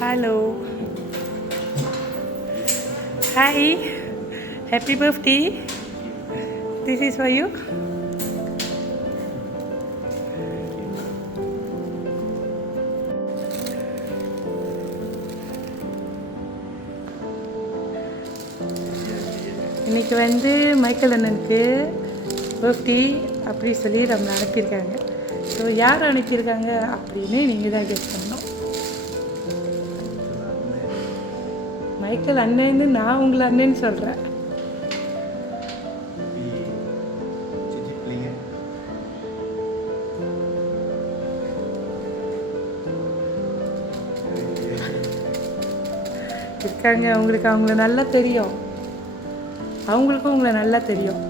Hello. Hi. Happy birthday. This is for you. இன்னைக்கு வந்து Michael அண்ணனுக்கு பர்த்டே அப்படி சொல்லி நம்மளை அனுப்பியிருக்காங்க. ஸோ யார் அனுப்பியிருக்காங்க அப்படின்னு நீங்கள் தான் கெஸ் பண்ணணும். மைக்கேல் அண்ணன்னு நான் உங்களை அண்ணன்னு சொல்கிறேன். இருக்காங்க, உங்களுக்கு அவங்கள நல்லா தெரியும். அவங்களுக்கும் உங்களை நல்லா தெரியும்.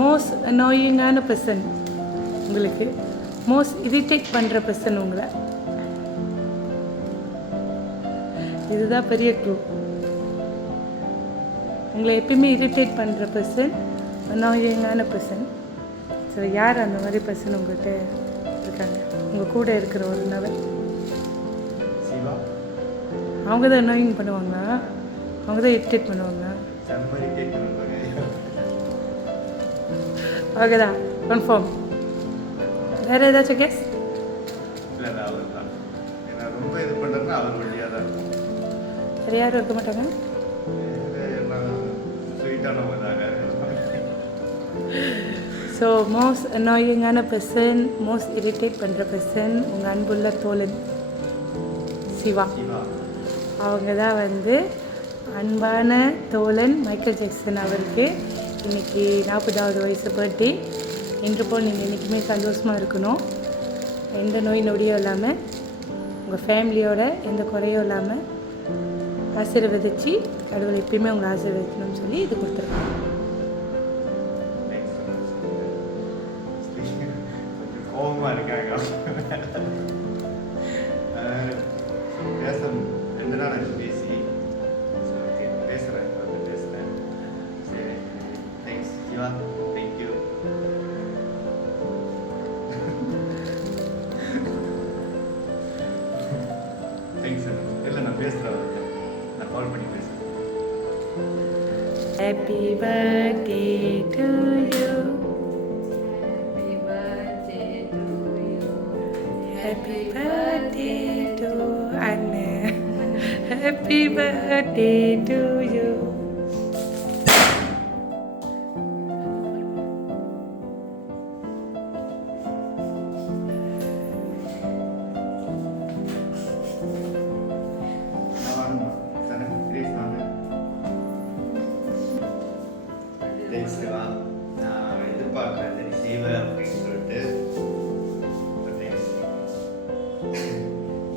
மோஸ்ட் அனாயிங்கான பர்சன், உங்களுக்கு மோஸ்ட் இரிட்டேட் பண்ணுற பர்சன் உங்களை. இதுதான் பெரிய க்ளூ. உங்களை எப்பயுமே இரிட்டேட் பண்ணுற பர்சன், அனாயிங்கான பர்சன். ஸோ யார் அந்த மாதிரி பர்சன் உங்கள்கிட்ட இருக்காங்க? உங்கள் கூட இருக்கிற ஒரு நபர். அவங்க தான் அனாயிங் பண்ணுவாங்க, அவங்க தான் இரிட்டேட் பண்ணுவாங்க. ஓகே தான், கன்ஃபார்ம். வேறு ஏதாச்சும் கேஸ்? வேறு யாரும் இருக்க மாட்டாங்க. ஸோ மோஸ்ட் அனாயிங்கான பர்சன், மோஸ்ட் இரிட்டேட் பண்ணுற பர்சன் உங்கள் அன்புள்ள தோழன் சிவா. அவங்க தான் வந்து அன்பான தோழன் மைக்கேல் ஜாக்சன் அவருக்கு இன்றைக்கி 40வது வயசு பர்த்டே. இன்று போல் நீங்கள் என்றைக்குமே சந்தோஷமாக இருக்கணும், எந்த நோய் நொடியும் இல்லாமல், உங்கள் ஃபேமிலியோட எந்த குறையும் இல்லாமல் ஆசீர்வதிச்சு கடவுள் எப்பயுமே உங்களை ஆசீர்வதிக்கணும்னு சொல்லி இது கொடுத்துருக்காங்க. Thank you. Thanks sir. இல்ல நான் பேசுறேன், நான் கால் பண்ணி பேசுறேன். Happy birthday to you. Happy birthday to you. Happy birthday to Anna. Happy birthday to you. நான் எதிர்பார்க்குறேன் சரி செய்வேன் அப்படின்னு சொல்லிட்டு.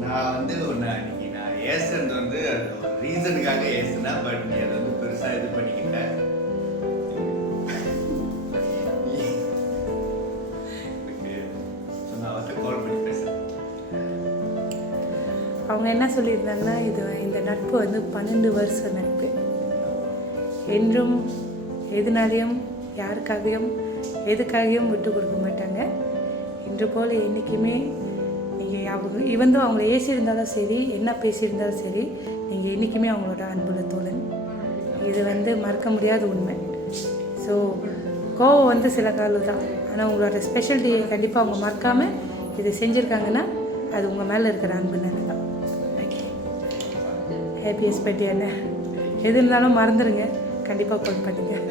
நான் வந்து ஒன்று அன்னைக்கு நான் ஏசுறது வந்து ஒரு ரீசனுக்காக ஏசுனேன். பட் நீ அதை வந்து பெருசாக இது பண்ணிக்கிட்டேன். நான் அவர்கிட்ட கால் பண்ணி பேசுகிறேன். அவங்க என்ன சொல்லியிருந்தாங்கன்னா, இந்த நட்பு வந்து 12 வருஷ நட்பு. என்றும் எதுனாலையும் யாருக்காகவும் எதுக்காகவும் விட்டு கொடுக்க மாட்டாங்க. இன்று போல் என்றைக்குமே நீங்கள் அவங்கள ஏசியிருந்தாலும் சரி, என்ன பேசியிருந்தாலும் சரி, நீங்கள் என்றைக்குமே அவங்களோட அன்புள்ள தோழன். இது வந்து மறக்க முடியாத உண்மை. ஸோ கோவம் வந்து சில காலம் தான், ஆனால் உங்களோட ஸ்பெஷல் டே கண்டிப்பாக அவங்க மறக்காமல் இது செஞ்சுருக்காங்கன்னா அது உங்கள் மேலே இருக்கிற அன்புனால தான். ஹாப்பியஸ்ட் பர்த்டே அண்ணா. எது இருந்தாலும் மறந்துடுங்க, கண்டிப்பாக கால் பண்ணுங்கள்.